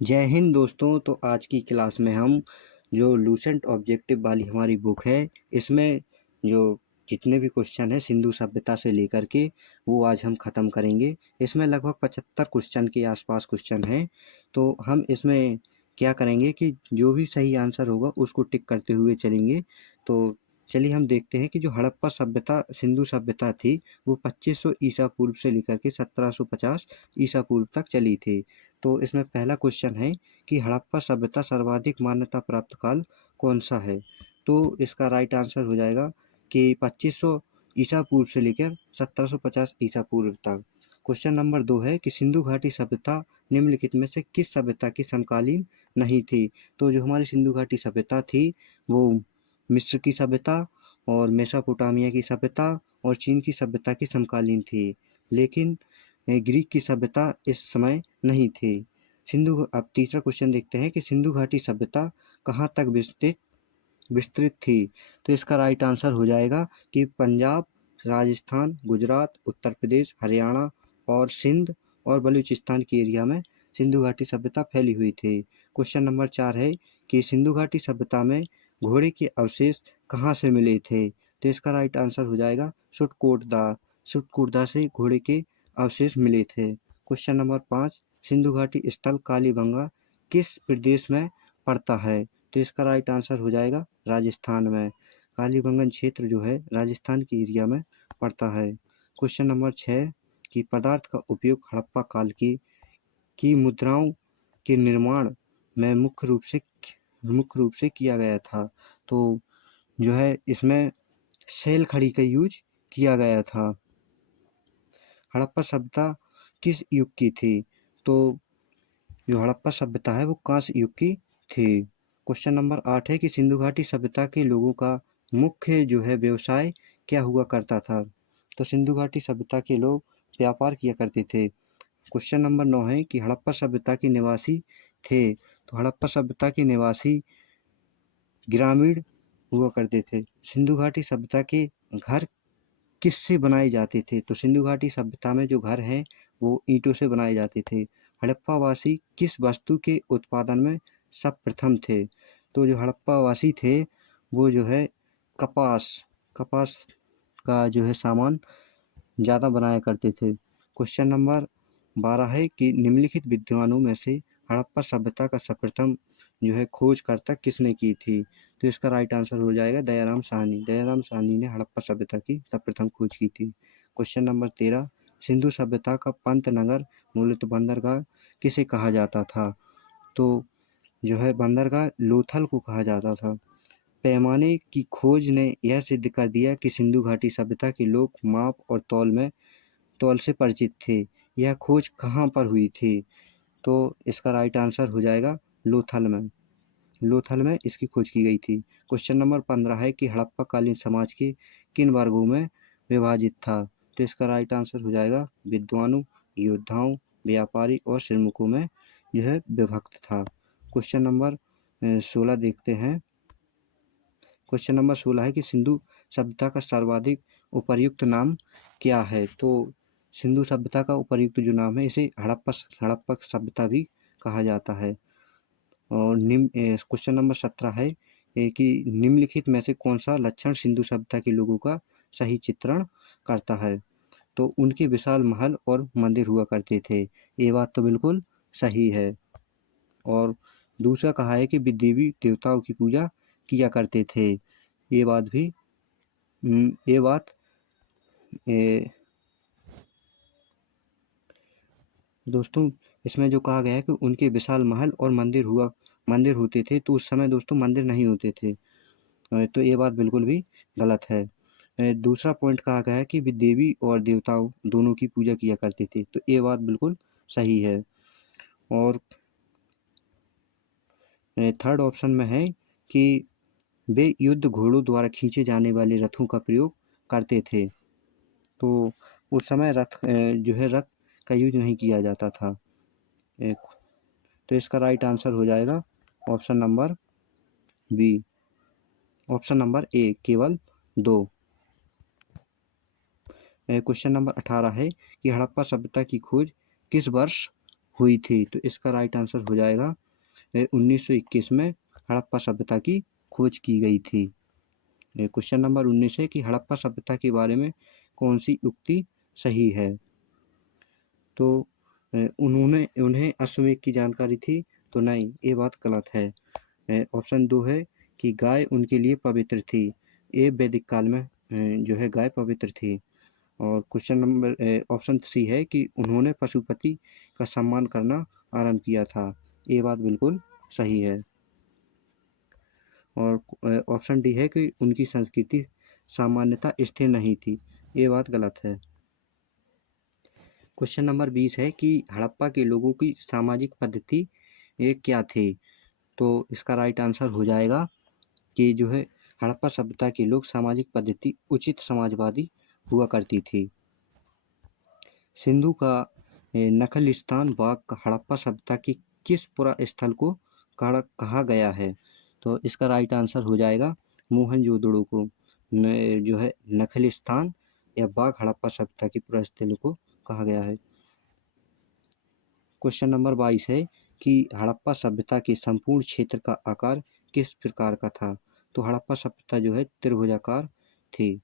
जय हिंद दोस्तों। तो आज की क्लास में हम जो लूसेंट ऑब्जेक्टिव वाली हमारी बुक है, इसमें जो जितने भी क्वेश्चन हैं सिंधु सभ्यता से लेकर के वो आज हम ख़त्म करेंगे। इसमें लगभग 75 क्वेश्चन के आसपास क्वेश्चन हैं। तो हम इसमें क्या करेंगे कि जो भी सही आंसर होगा उसको टिक करते हुए चलेंगे। तो चलिए हम देखते हैं कि जो हड़प्पा सभ्यता सिंधु सभ्यता थी वो 2500 ईसा पूर्व से लेकर के 1750 ईसा पूर्व तक चली थी। तो इसमें पहला क्वेश्चन है कि हड़प्पा सभ्यता सर्वाधिक मान्यता प्राप्त काल कौन सा है। तो इसका राइट आंसर हो जाएगा कि 2500 ईसा पूर्व से लेकर 1750 ईसा पूर्व तक। क्वेश्चन नंबर 2 है कि सिंधु घाटी सभ्यता निम्नलिखित में से किस सभ्यता की समकालीन नहीं थी। तो जो हमारी सिंधु घाटी सभ्यता थी वो मिस्र की सभ्यता और मेसोपोटामिया की सभ्यता और चीन की सभ्यता की समकालीन थी, लेकिन ग्रीक की सभ्यता इस समय नहीं थी। अब तीसरा क्वेश्चन देखते हैं कि सिंधु घाटी सभ्यता कहाँ तक विस्तृत थी। तो इसका राइट आंसर हो जाएगा कि पंजाब, राजस्थान, गुजरात, उत्तर प्रदेश, हरियाणा और सिंध और बलूचिस्तान के एरिया में सिंधु घाटी सभ्यता फैली हुई थी। क्वेश्चन नंबर 4 है कि सिंधु घाटी सभ्यता में घोड़े के अवशेष कहाँ से मिले थे। तो इसका राइट आंसर हो जाएगा सुटकोटदा से घोड़े के अवशेष मिले थे। क्वेश्चन नंबर 5, सिंधु घाटी स्थल कालीबंगा किस प्रदेश में पड़ता है। तो इसका राइट आंसर हो जाएगा राजस्थान में। कालीबंगन क्षेत्र जो है राजस्थान के एरिया में पड़ता है। क्वेश्चन नंबर 6 कि पदार्थ का उपयोग हड़प्पा काल की मुद्राओं के निर्माण में मुख्य रूप से किया गया था। तो जो है इसमें सेल खड़ी का यूज किया गया था। हड़प्पा सभ्यता किस युग की थी। तो जो हड़प्पा सभ्यता है वो कांस्य युग की थी। क्वेश्चन नंबर 8 है कि सिंधु घाटी सभ्यता के लोगों का मुख्य जो है व्यवसाय क्या हुआ करता था। तो सिंधु घाटी सभ्यता के लोग व्यापार किया करते थे। क्वेश्चन नंबर 9 है कि हड़प्पा सभ्यता के निवासी थे। तो हड़प्पा सभ्यता के निवासी ग्रामीण हुआ करते थे। सिंधु घाटी सभ्यता के घर किससे बनाए जाते थे। तो सिंधु घाटी सभ्यता में जो घर हैं वो ईंटों से बनाए जाते थे। हड़प्पा वासी किस वस्तु के उत्पादन में सर्वप्रथम थे। तो जो हड़प्पा वासी थे वो जो है कपास कपास का जो है सामान ज़्यादा बनाया करते थे। क्वेश्चन नंबर 12 है कि निम्नलिखित विद्वानों में से हड़प्पा सभ्यता का सर्वप्रथम जो है खोजकर्ता किसने की थी। तो इसका राइट आंसर हो जाएगा दयाराम साहनी। दयाराम साहनी ने हड़प्पा सभ्यता की सर्वप्रथम खोज की थी। क्वेश्चन नंबर 13, सिंधु सभ्यता का पंत नगर मूलतः बंदरगाह किसे कहा जाता था। तो जो है बंदरगाह लोथल को कहा जाता था। पैमाने की खोज ने यह सिद्ध कर दिया कि सिंधु घाटी सभ्यता के लोग माप और तौल से परिचित थे। यह खोज कहाँ पर हुई थी। तो इसका राइट आंसर हो जाएगा लोथल में इसकी खोज की गई थी। क्वेश्चन नंबर 15 है कि हड़प्पा कालीन समाज के किन वर्गों में विभाजित था। तो इसका राइट आंसर हो जाएगा विद्वानों, योद्धाओं, व्यापारी और श्रमिकों में यह विभक्त था। क्वेश्चन नंबर 16 देखते हैं। क्वेश्चन नंबर 16 है कि सिंधु सभ्यता का सर्वाधिक उपर्युक्त नाम क्या है। तो सिंधु सभ्यता का उपर्युक्त जो नाम है इसे हड़प्पा सभ्यता भी कहा जाता है। और क्वेश्चन नंबर 17 है कि निम्नलिखित में से कौन सा लक्षण सिंधु सभ्यता के लोगों का सही चित्रण करता है। तो उनके विशाल महल और मंदिर हुआ करते थे। ये बात तो बिल्कुल सही है। और दूसरा कहा है कि वे देवी देवताओं की पूजा किया करते थे। ये बात भी ये बात ए, दोस्तों इसमें जो कहा गया है कि उनके विशाल महल और मंदिर होते थे, तो उस समय दोस्तों मंदिर नहीं होते थे। तो ये बात बिल्कुल भी गलत है। दूसरा पॉइंट कहा गया है कि वे देवी और देवताओं दोनों की पूजा किया करते थे, तो ये बात बिल्कुल सही है। और थर्ड ऑप्शन में है कि वे युद्ध घोड़ों द्वारा खींचे जाने वाले रथों का प्रयोग करते थे। तो उस समय जो है रथ का यूज नहीं किया जाता था। एक तो इसका राइट आंसर हो जाएगा option number B. Option number A केवल 2। क्वेश्चन नंबर 18 है कि हड़प्पा सभ्यता की खोज किस वर्ष हुई थी। तो इसका राइट आंसर हो जाएगा 1921 में हड़प्पा सभ्यता की खोज की गई थी। क्वेश्चन नंबर 19 है कि हड़प्पा सभ्यता के बारे में कौन सी उक्ति सही है। तो उन्हें अश्वमेध की जानकारी थी, तो नहीं, ये बात गलत है। ऑप्शन 2 है कि गाय उनके लिए पवित्र थी, ये वैदिक काल में जो है गाय पवित्र थी। और क्वेश्चन नंबर ऑप्शन सी है कि उन्होंने पशुपति का सम्मान करना आरंभ किया था, ये बात बिल्कुल सही है। और ऑप्शन डी है कि उनकी संस्कृति सामान्यतः स्थिर नहीं थी, ये बात गलत है। क्वेश्चन नंबर 20 है कि हड़प्पा के लोगों की सामाजिक पद्धति ये क्या थी। तो इसका राइट आंसर हो जाएगा कि जो है हड़प्पा सभ्यता के लोग सामाजिक पद्धति उचित समाजवादी हुआ करती थी। सिंधु का नखलिस्तान बाग हड़प्पा सभ्यता की किस पुरा स्थल को कहा गया है। तो इसका राइट आंसर हो जाएगा मोहनजोदड़ो को जो है नखलिस्तान या बाग हड़प्पा सभ्यता की पुरा स्थल को कहा गया है। क्वेश्चन नंबर 22 है कि हड़प्पा सभ्यता के संपूर्ण क्षेत्र का आकार किस प्रकार का था। तो हड़प्पा सभ्यता जो है त्रिभुजाकार थी।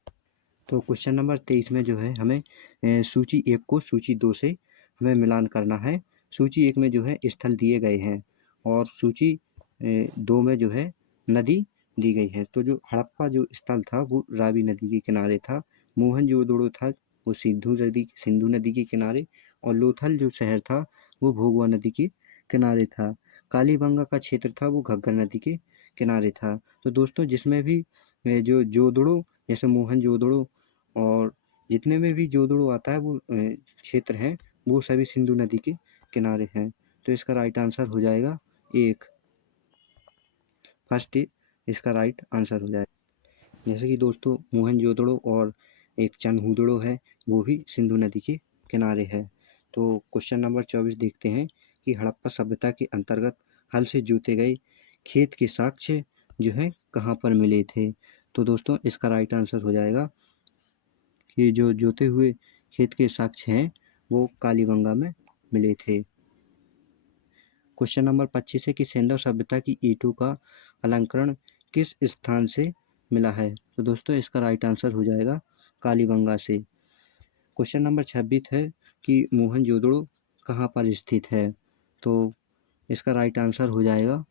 तो क्वेश्चन नंबर 23 में जो है हमें सूची 1 को सूची 2 से हमें मिलान करना है। सूची 1 में जो है स्थल दिए गए हैं और सूची 2 में जो है नदी दी गई है। तो जो हड़प्पा जो स्थल था वो रावी नदी के किनारे था, मोहनजोदड़ो था वो सिंधु नदी के किनारे, और लोथल जो शहर था वो भोगवा नदी के किनारे था। कालीबंगा का क्षेत्र था वो घग्गर नदी के किनारे था। तो दोस्तों जिसमें भी जो जोदड़ो जैसे मोहनजोदड़ो और जितने में भी जोदड़ो आता है वो क्षेत्र हैं वो सभी सिंधु नदी के किनारे हैं। तो इसका राइट आंसर हो जाएगा एक, फर्स्ट इसका राइट आंसर हो जाएगा। जैसे कि दोस्तों मोहनजोदड़ो और एक चनहूदड़ो है वो भी सिंधु नदी के किनारे है। तो क्वेश्चन नंबर 24 देखते हैं कि हड़प्पा सभ्यता के अंतर्गत हल से जोते गए खेत के साक्ष्य जो है कहाँ पर मिले थे। तो दोस्तों इसका राइट आंसर हो जाएगा कि जो जोते हुए खेत के साक्ष्य हैं वो कालीबंगा में मिले थे। क्वेश्चन नंबर 25 है कि सिंधु सभ्यता की ईंटों का अलंकरण किस स्थान से मिला है। तो दोस्तों इसका राइट आंसर हो जाएगा कालीबंगा से। क्वेश्चन नंबर 26 है कि मोहनजोदड़ो कहाँ पर स्थित है। तो इसका राइट आंसर हो जाएगा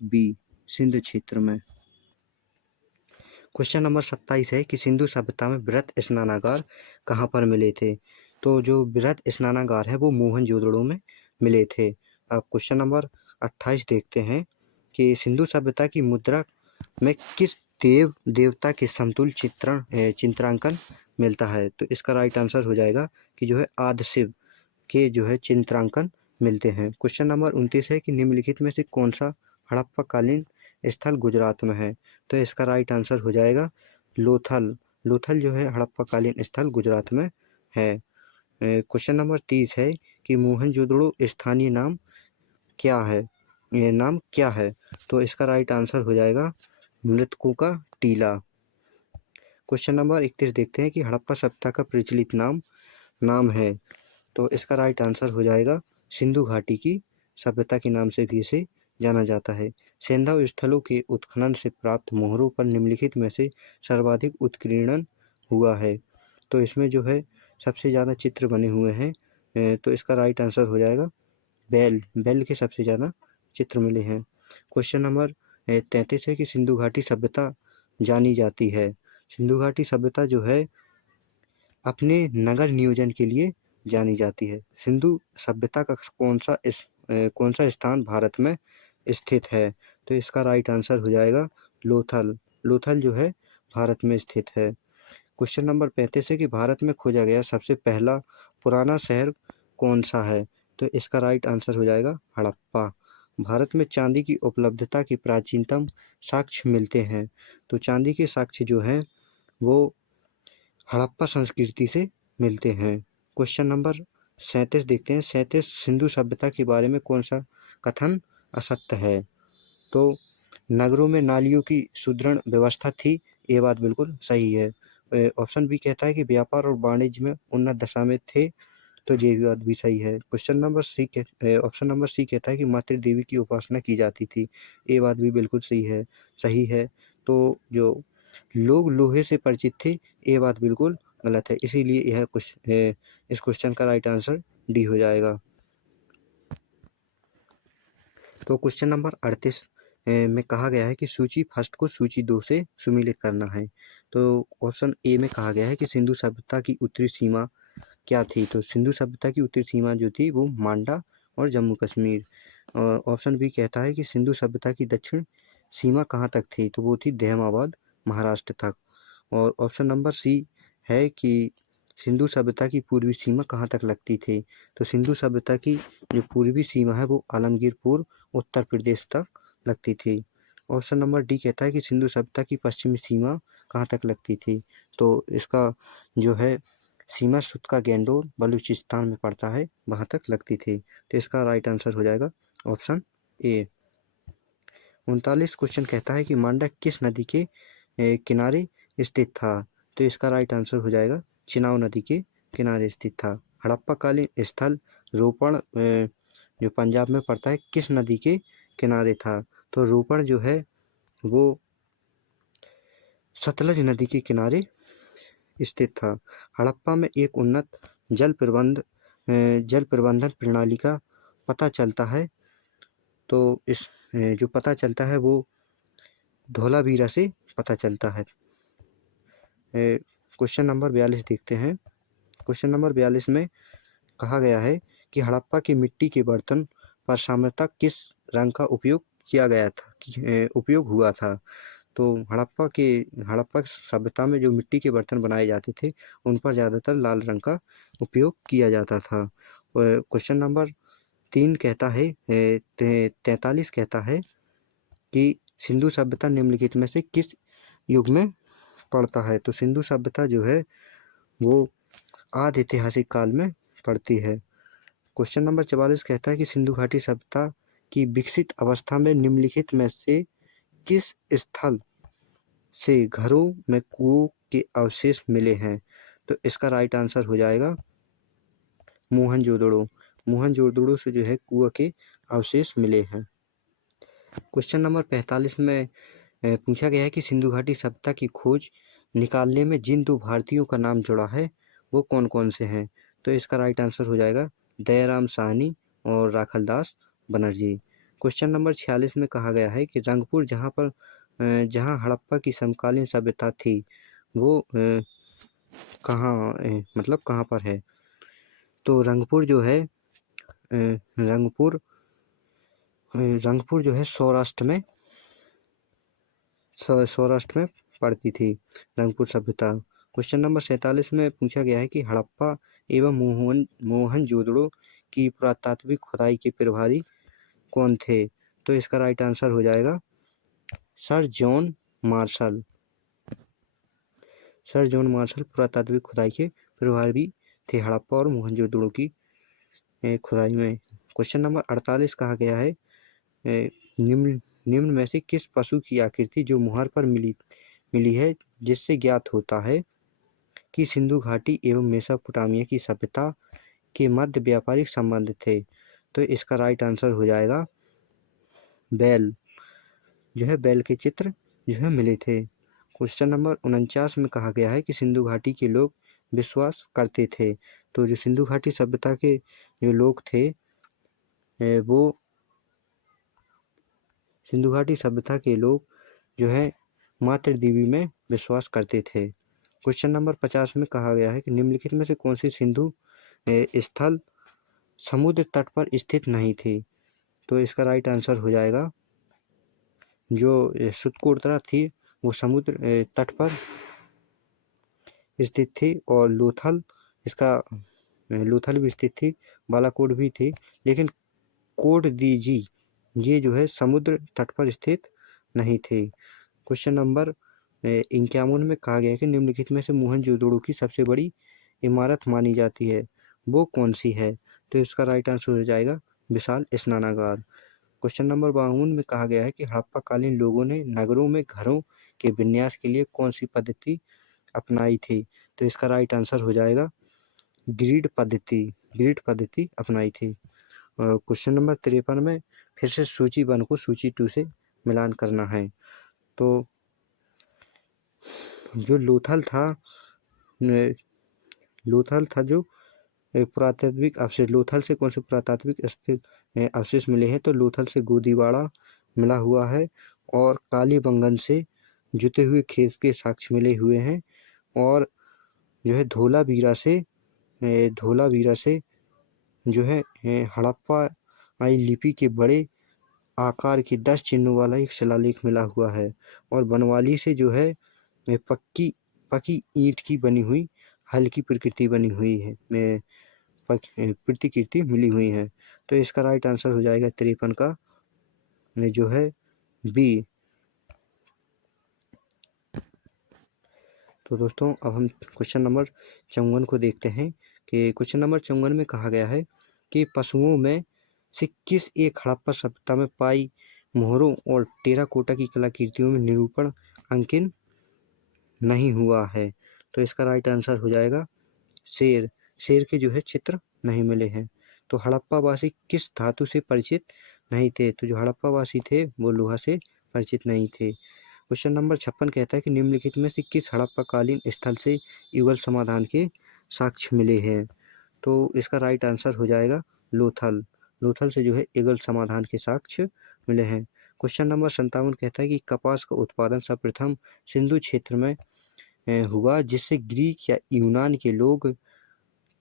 बी, सिंध क्षेत्र में। क्वेश्चन नंबर 27 है कि सिंधु सभ्यता में बृहत स्नानागार कहाँ पर मिले थे। तो जो बृहत स्नानागार है वो मोहनजोदड़ो में मिले थे। अब क्वेश्चन नंबर 28 देखते हैं कि सिंधु सभ्यता की मुद्रा में किस देव देवता के समतुल्य चित्रांकन मिलता है। तो इसका राइट आंसर हो जाएगा कि जो है आदि शिव के जो है चित्रांकन मिलते हैं। क्वेश्चन नंबर 29 है कि निम्नलिखित में से कौन सा हड़प्पा कालीन स्थल गुजरात में है। तो इसका राइट आंसर हो जाएगा लोथल। लोथल जो है हड़प्पा कालीन स्थल गुजरात में है। क्वेश्चन नंबर 30 है कि मोहनजोदड़ो स्थानीय नाम क्या है, ये नाम क्या है। तो इसका राइट आंसर हो जाएगा मृतकों का टीला। क्वेश्चन नंबर 31 देखते हैं कि हड़प्पा सभ्यता का प्रचलित नाम है। तो इसका राइट आंसर हो जाएगा सिंधु घाटी की सभ्यता के नाम से भी इसे जाना जाता है। सैंधव स्थलों के उत्खनन से प्राप्त मोहरों पर निम्नलिखित में से सर्वाधिक उत्कीर्णन हुआ है। तो इसमें जो है सबसे ज़्यादा चित्र बने हुए हैं। तो इसका राइट आंसर हो जाएगा बैल के सबसे ज़्यादा चित्र मिले हैं। क्वेश्चन नंबर 33 है कि सिंधु घाटी सभ्यता जानी जाती है। सिंधु घाटी सभ्यता जो है अपने नगर नियोजन के लिए जानी जाती है। सिंधु सभ्यता का कौन सा स्थान भारत में स्थित है। तो इसका राइट आंसर हो जाएगा लोथल। लोथल जो है भारत में स्थित है। क्वेश्चन नंबर 35 है कि भारत में खोजा गया सबसे पहला पुराना शहर कौन सा है। तो इसका राइट आंसर हो जाएगा हड़प्पा। भारत में चांदी की उपलब्धता के प्राचीनतम साक्ष्य मिलते हैं। तो चांदी के साक्ष्य जो हैं वो हड़प्पा संस्कृति से मिलते हैं। क्वेश्चन नंबर 37 देखते हैं। 37 सिंधु सभ्यता के बारे में कौन सा कथन असत्य है। तो नगरों में नालियों की सुदृढ़ व्यवस्था थी, ये बात बिल्कुल सही है। ऑप्शन बी कहता है कि व्यापार और वाणिज्य में उन्नत दशा में थे तो ये भी बात भी सही है। क्वेश्चन नंबर सी के ऑप्शन नंबर सी कहता है कि मातृ देवी की उपासना की जाती थी। ये बात भी बिल्कुल सही है। तो जो लोग लोहे से परिचित थे, ये बात बिल्कुल गलत है। इसीलिए इस क्वेश्चन का राइट आंसर डी हो जाएगा। तो क्वेश्चन नंबर 38 में कहा गया है कि सूची फर्स्ट को सूची 2 से सुमेलित करना है। तो ऑप्शन ए में कहा गया है कि सिंधु सभ्यता की उत्तरी सीमा क्या थी। तो सिंधु सभ्यता की उत्तरी सीमा जो थी वो मांडा और जम्मू कश्मीर। ऑप्शन बी कहता है कि सिंधु सभ्यता की दक्षिण सीमा कहाँ तक थी। तो वो थी दहमाबाद, महाराष्ट्र तक। और ऑप्शन नंबर सी है कि सिंधु सभ्यता की पूर्वी सीमा कहाँ तक लगती थी। तो सिंधु सभ्यता की जो पूर्वी सीमा है वो आलमगीरपुर, उत्तर प्रदेश तक लगती थी। ऑप्शन नंबर डी कहता है कि सिंधु सभ्यता की पश्चिमी सीमा कहाँ तक लगती थी। तो इसका जो है सीमा सुत्का गैंडोर बलूचिस्तान में पड़ता है, वहाँ तक लगती थी। तो इसका राइट आंसर हो जाएगा ऑप्शन ए। 39 क्वेश्चन कहता है कि मांडा किस नदी के किनारे स्थित था। तो इसका राइट आंसर हो जाएगा चिनाब नदी के किनारे स्थित था। हड़प्पा कालीन स्थल रोपण जो पंजाब में पड़ता है, किस नदी के किनारे था। तो रोपण जो है वो सतलज नदी के किनारे स्थित था। हड़प्पा में एक उन्नत जल प्रबंधन प्रणाली का पता चलता है। तो इस जो पता चलता है वो धोलावीरा से पता चलता है। क्वेश्चन नंबर 42 देखते हैं। क्वेश्चन नंबर 42 में कहा गया है कि हड़प्पा की मिट्टी के बर्तन पर साम्यता किस रंग का उपयोग हुआ था। तो हड़प्पा सभ्यता में जो मिट्टी के बर्तन बनाए जाते थे उन पर ज़्यादातर लाल रंग का उपयोग किया जाता था। क्वेश्चन नंबर 3 कहता है 43 कहता है कि सिंधु सभ्यता निम्नलिखित में से किस युग में पड़ता है। तो सिंधु सभ्यता जो है वो आदि ऐतिहासिक काल में पड़ती है। क्वेश्चन नंबर 44 कहता है कि सिंधु घाटी सभ्यता की विकसित अवस्था में निम्नलिखित में से किस स्थल से घरों में कुओं के अवशेष मिले हैं। तो इसका राइट आंसर हो जाएगा मोहनजोदड़ो। मोहनजोदड़ो से जो है कुआं के अवशेष मिले हैं। क्वेश्चन नंबर 45 में पूछा गया है कि सिंधु घाटी सभ्यता की खोज निकालने में जिन 2 भारतीयों का नाम जुड़ा है वो कौन कौन से हैं। तो इसका राइट आंसर हो जाएगा दयाराम साहनी और राखलदास बनर्जी। क्वेश्चन नंबर 46 में कहा गया है कि रंगपुर जहाँ हड़प्पा की समकालीन सभ्यता थी वो कहाँ पर है। तो रंगपुर जो है सौराष्ट्र में पड़ती थी रंगपुर सभ्यता। क्वेश्चन नंबर 47 में पूछा गया है कि हड़प्पा एवं मोहनजोदड़ो की पुरातात्विक खुदाई के प्रभारी कौन थे। तो इसका राइट आंसर हो जाएगा sir John Marshall. Sir John Marshall पुरातात्विक खुदाई के प्रभारी थे हड़प्पा और मोहनजोदड़ो की खुदाई में। क्वेश्चन नंबर 48 कहा गया है निम्न में से किस पशु की आकृति जो मुहर पर मिली है जिससे ज्ञात होता है कि सिंधु घाटी एवं मेसोपोटामिया की सभ्यता के मध्य व्यापारिक संबंध थे। तो इसका राइट आंसर हो जाएगा बैल। जो है बैल के चित्र जो है मिले थे। क्वेश्चन नंबर 49 में कहा गया है कि सिंधु घाटी के लोग विश्वास करते थे। तो जो सिंधु घाटी सभ्यता के जो लोग थे वो सिंधु घाटी सभ्यता के लोग जो है मातृ देवी में विश्वास करते थे। क्वेश्चन नंबर 50 में कहा गया है कि निम्नलिखित में से कौन सी सिंधु स्थल समुद्र तट पर स्थित नहीं थी। तो इसका राइट आंसर हो जाएगा जो सुतकोटरा थी वो समुद्र तट पर स्थित थी और लोथल भी स्थित थी, बालाकोट भी थी, लेकिन कोट दीजी ये जो है समुद्र तट पर स्थित नहीं थे। क्वेश्चन नंबर 51 में कहा गया है कि निम्नलिखित में से मोहनजोदड़ो की सबसे बड़ी इमारत मानी जाती है वो कौन सी है। तो इसका राइट आंसर हो जाएगा विशाल स्नानागार। क्वेश्चन नंबर 52 में कहा गया है कि हड़प्पा कालीन लोगों ने नगरों में घरों के विन्यास के लिए कौन सी पद्धति अपनाई थी। तो इसका राइट आंसर हो जाएगा ग्रिड पद्धति अपनाई थी। क्वेश्चन नंबर 53 में फिर से सूची 1 को सूची 2 से मिलान करना है। तो जो लोथल था जो पुरातात्विक अवशेष, लोथल से कौन से पुरातात्विक अवशेष मिले हैं? तो लोथल से गोदीवाड़ा मिला हुआ है और कालीबंगन से जुते हुए खेत के साक्ष्य मिले हुए हैं और जो है धोलावीरा से जो है हड़प्पा लिपि के बड़े आकार के 10 चिन्हों वाला एक शिलालेख मिला हुआ है और बनवाली से जो है पकी ईंट की बनी हुई हल्की प्रतिकृति बनी हुई है प्रतिकृति मिली हुई है। तो इसका राइट आंसर हो जाएगा 53 का जो है बी। तो दोस्तों अब हम क्वेश्चन नंबर 54 को देखते हैं कि क्वेश्चन नंबर 54 में कहा गया है कि पशुओं में से किस एक हड़प्पा सभ्यता में पाई मोहरों और टेराकोटा की कलाकृतियों में निरूपण अंकन नहीं हुआ है? तो इसका राइट आंसर हो जाएगा शेर के जो है चित्र नहीं मिले हैं। तो हड़प्पावासी किस धातु से परिचित नहीं थे? तो जो हड़प्पावासी थे वो लोहा से परिचित नहीं थे। क्वेश्चन नंबर 56 कहता है कि निम्नलिखित में से किस हड़प्पाकालीन स्थल से युगल समाधान के साक्ष्य मिले हैं? तो इसका राइट आंसर हो जाएगा लोथल से जो है युगल समाधान के साक्ष्य मिले हैं। क्वेश्चन नंबर 57 कहता है कि कपास का उत्पादन सर्वप्रथम सिंधु क्षेत्र में हुआ, जिससे ग्रीक या यूनान के लोग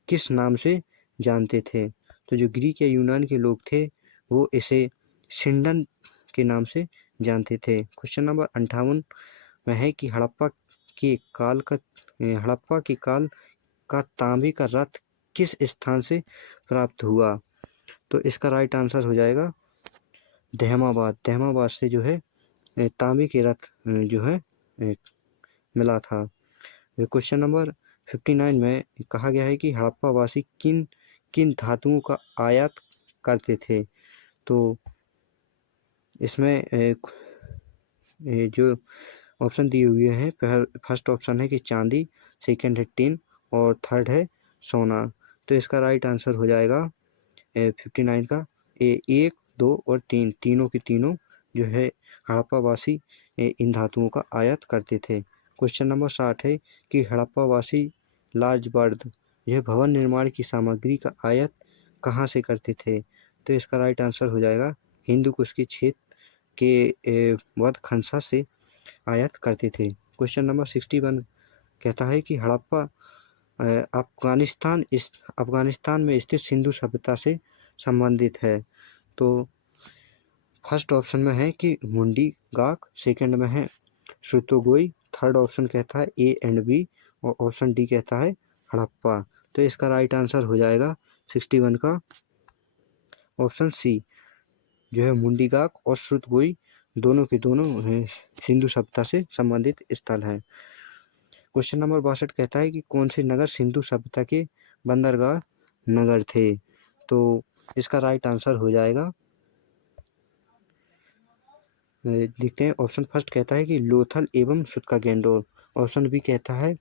किस नाम से जानते थे? तो जो ग्रीक या यूनान के लोग थे वो इसे सिंडन के नाम से जानते थे। क्वेश्चन नंबर 58 में है कि हड़प्पा के काल का तांबे का रथ किस स्थान से प्राप्त हुआ? तो इसका राइट आंसर हो जाएगा दहमाबाद से जो है तांबे के रथ जो है मिला था। क्वेश्चन नंबर 59 में कहा गया है कि हड़प्पावासी किन किन धातुओं का आयात करते थे? तो इसमें जो ऑप्शन दिए हुए हैं, फर्स्ट ऑप्शन है कि चांदी, सेकंड है टिन और थर्ड है सोना। तो इसका राइट आंसर हो जाएगा 59 का 1, 2 और 3, तीनों के तीनों जो है हड़प्पावासी इन धातुओं का आयात करते थे। क्वेश्चन नंबर 60 है कि हड़प्पावासी लार्ज बर्द यह भवन निर्माण की सामग्री का आयात कहाँ से करते थे? तो इसका राइट आंसर हो जाएगा हिंदू कुश के क्षेत्र के वध खंसा से आयात करते थे। क्वेश्चन नंबर 61 कहता है कि हड़प्पा अफगानिस्तान में स्थित सिंधु सभ्यता से संबंधित है। तो फर्स्ट ऑप्शन में है कि मुंडी गाक, सेकंड में है श्रुतोगोई, थर्ड ऑप्शन कहता है ए एंड बी और ऑप्शन डी कहता है हड़प्पा। तो इसका राइट आंसर हो जाएगा 61 का ऑप्शन सी जो है मुंडी गाक और श्रुतगोई दोनों के दोनों सिंधु सभ्यता से संबंधित स्थल हैं। क्वेश्चन नंबर 62 कहता है कि कौन से नगर सिंधु सभ्यता के बंदरगाह नगर थे? तो इसका राइट आंसर हो जाएगा देखते हैं। ऑप्शन फर्स्ट कहता है कि लोथल एवं सुत्कागेंडोर, ऑप्शन बी कहता है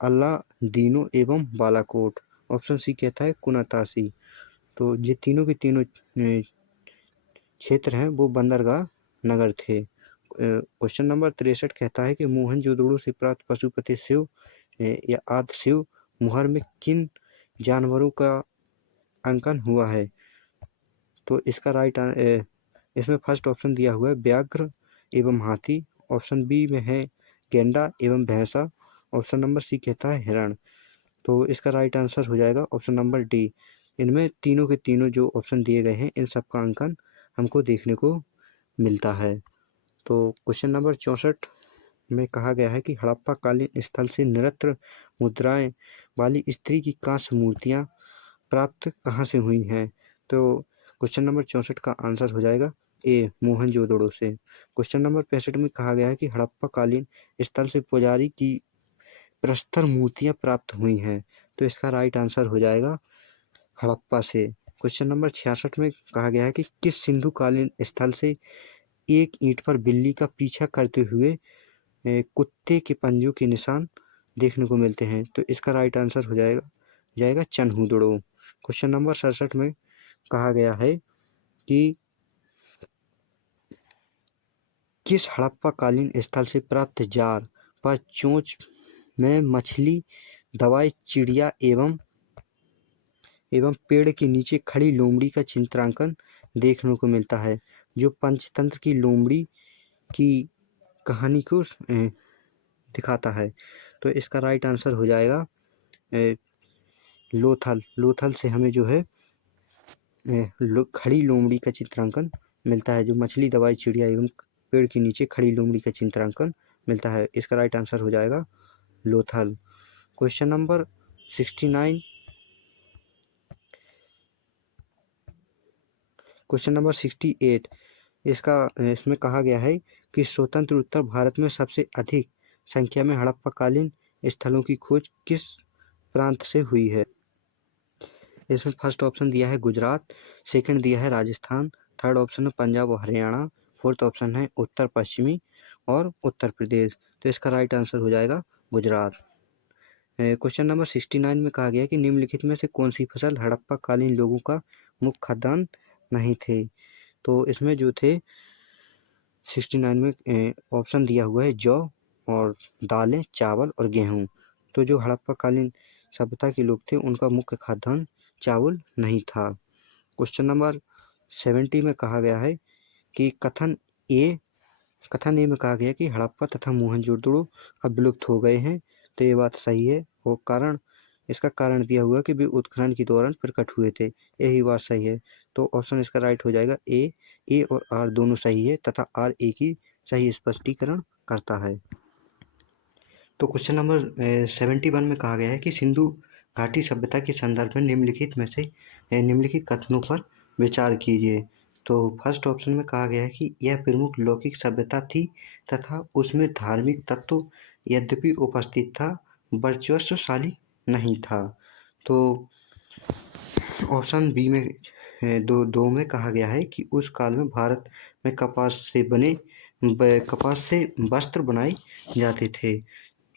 अल्लादीनो एवं बालाकोट, ऑप्शन सी कहता है कुनातासी। तो ये तीनों के तीनों क्षेत्र हैं वो बंदरगाह नगर थे। क्वेश्चन नंबर 63 कहता है कि मोहनजोदड़ो से प्राप्त पशुपति शिव या आदि शिव मुहर में किन जानवरों का अंकन हुआ है? तो इसका राइट इसमें फर्स्ट ऑप्शन दिया हुआ है व्याघ्र एवं हाथी, ऑप्शन बी में है गेंडा एवं भैंसा, ऑप्शन नंबर सी कहता है हिरण। तो इसका राइट आंसर हो जाएगा ऑप्शन नंबर डी। इनमें तीनों के तीनों जो ऑप्शन दिए गए हैं इन सब का अंकन हमको देखने को मिलता है। तो क्वेश्चन नंबर 64 में कहा गया है कि हड़प्पा कालीन स्थल से नृत्य मुद्राएं वाली स्त्री की कांस्य मूर्तियां प्राप्त कहाँ से हुई हैं? तो क्वेश्चन नंबर 64 का आंसर हो जाएगा ए मोहनजोदड़ो से। क्वेश्चन नंबर 65 में कहा गया है कि हड़प्पा कालीन स्थल से पुजारी की प्रस्तर मूर्तियां प्राप्त हुई हैं। तो इसका राइट आंसर हो जाएगा हड़प्पा से। क्वेश्चन नंबर 66 में कहा गया है कि किस सिंधु कालीन स्थल से एक ईंट पर बिल्ली का पीछा करते हुए कुत्ते के पंजों के निशान देखने को मिलते हैं? तो इसका राइट आंसर हो जाएगा जाएगा चनहूदड़ो। क्वेश्चन नंबर 67 में कहा गया है कि किस हड़प्पा कालीन स्थल से प्राप्त जार पर चोंच में मछली, दवाई, चिड़िया एवं पेड़ के नीचे खड़ी लोमड़ी का चित्रांकन देखने को मिलता है, जो पंचतंत्र की लोमड़ी की कहानी को दिखाता है। तो इसका राइट आंसर हो जाएगा लोथल। लोथल से हमें जो है खड़ी लोमड़ी का चित्रांकन मिलता है, जो मछली, दवाई, चिड़िया एवं पेड़ के नीचे खड़ी लोमड़ी का चित्रांकन मिलता है। इसका राइट आंसर हो जाएगा Lothal. Question number 69 question number 68 इसमें कहा गया है कि स्वतंत्र उत्तर भारत में सबसे अधिक संख्या में हड़प्पाकालीन स्थलों की खोज किस प्रांत से हुई है। इसमें फर्स्ट ऑप्शन दिया है गुजरात, सेकंड दिया है राजस्थान, थर्ड ऑप्शन है पंजाब और हरियाणा, फोर्थ ऑप्शन है उत्तर पश्चिमी और उत्तर प्रदेश। तो इसका राइट आंसर हो जाएगा गुजरात। क्वेश्चन नंबर 69 में कहा गया कि निम्नलिखित में से कौन सी फसल हड़प्पा कालीन लोगों का मुख्य खाद्यान्न नहीं थे। तो इसमें जो थे 69 में ऑप्शन दिया हुआ है जौ और दालें, चावल और गेहूँ। तो जो हड़प्पा कालीन सभ्यता के लोग थे उनका मुख्य खाद्यान्न चावल नहीं था। क्वेश्चन नंबर 70 में कहा गया है कि कथन ए में कहा गया कि हड़प्पा तथा मोहनजोदड़ो अब विलुप्त हो गए हैं। तो ये बात सही है और इसका कारण दिया हुआ कि वे उत्खनन के दौरान प्रकट हुए थे, यही बात सही है। तो ऑप्शन इसका राइट हो जाएगा ए और आर दोनों सही है तथा आर ए की सही स्पष्टीकरण करता है। तो क्वेश्चन नंबर 71 में कहा गया है कि सिंधु घाटी सभ्यता के संदर्भ में निम्नलिखित कथनों पर विचार कीजिए। तो फर्स्ट ऑप्शन में कहा गया है कि यह प्रमुख लौकिक सभ्यता थी तथा उसमें धार्मिक तत्व यद्यपि उपस्थित था, वर्चस्वशाली नहीं था। तो ऑप्शन बी में दो में कहा गया है कि उस काल में भारत में कपास से वस्त्र बनाए जाते थे।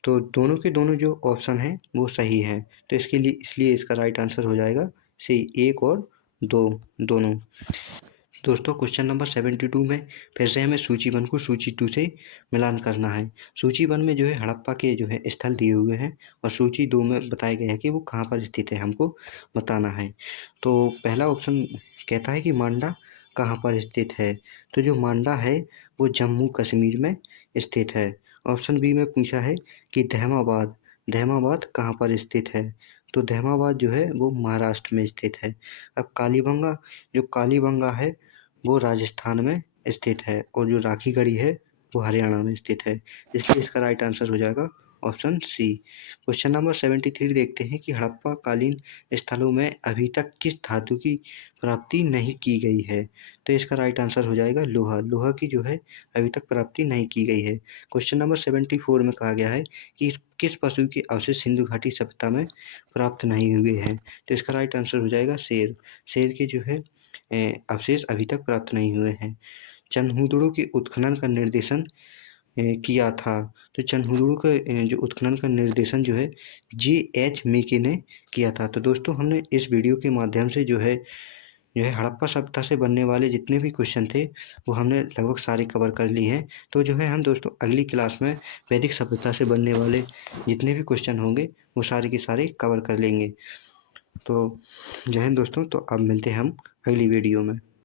तो दोनों के दोनों जो ऑप्शन हैं वो सही हैं। तो इसलिए इसका राइट आंसर हो जाएगा सी, 1 और 2 दोनों। दोस्तों क्वेश्चन नंबर 72 में फिर से हमें सूची 1 को सूची 2 से मिलान करना है। सूची 1 में जो है हड़प्पा के जो है स्थल दिए हुए हैं और सूची 2 में बताया गया है कि वो कहाँ पर स्थित है, हमको बताना है। तो पहला ऑप्शन कहता है कि मांडा कहाँ पर स्थित है। तो जो मांडा है वो जम्मू कश्मीर में स्थित है। ऑप्शन बी में पूछा है कि दहमाबाद कहाँ पर स्थित है। तो दहमाबाद जो है वो महाराष्ट्र में स्थित है। अब कालीबंगा है वो राजस्थान में स्थित है और जो राखीगढ़ी है वो हरियाणा में स्थित है। इसलिए इसका राइट आंसर हो जाएगा ऑप्शन सी। क्वेश्चन नंबर 73 देखते हैं कि हड़प्पा कालीन स्थलों में अभी तक किस धातु की प्राप्ति नहीं की गई है। तो इसका राइट आंसर हो जाएगा लोहा की जो है अभी तक प्राप्ति नहीं की गई है। क्वेश्चन नंबर 74 में कहा गया है कि किस पशु के अवशेष सिंधु घाटी सभ्यता में प्राप्त नहीं हुए हैं। तो इसका राइट आंसर हो जाएगा शेर के जो है अवशेष अभी तक प्राप्त नहीं हुए हैं। चनहूदड़ो के उत्खनन का निर्देशन किया था। तो चनहूदड़ो का जो उत्खनन का निर्देशन जो है J.H. मेके ने किया था। तो दोस्तों हमने इस वीडियो के माध्यम से जो है हड़प्पा सभ्यता से बनने वाले जितने भी क्वेश्चन थे वो हमने लगभग सारे कवर कर लिए हैं। तो जो है हम दोस्तों अगली क्लास में वैदिक सभ्यता से बनने वाले जितने भी क्वेश्चन होंगे वो सारे के सारे कवर कर लेंगे। तो जय हिंद दोस्तों, तो अब मिलते हैं हम अगली वीडियो में।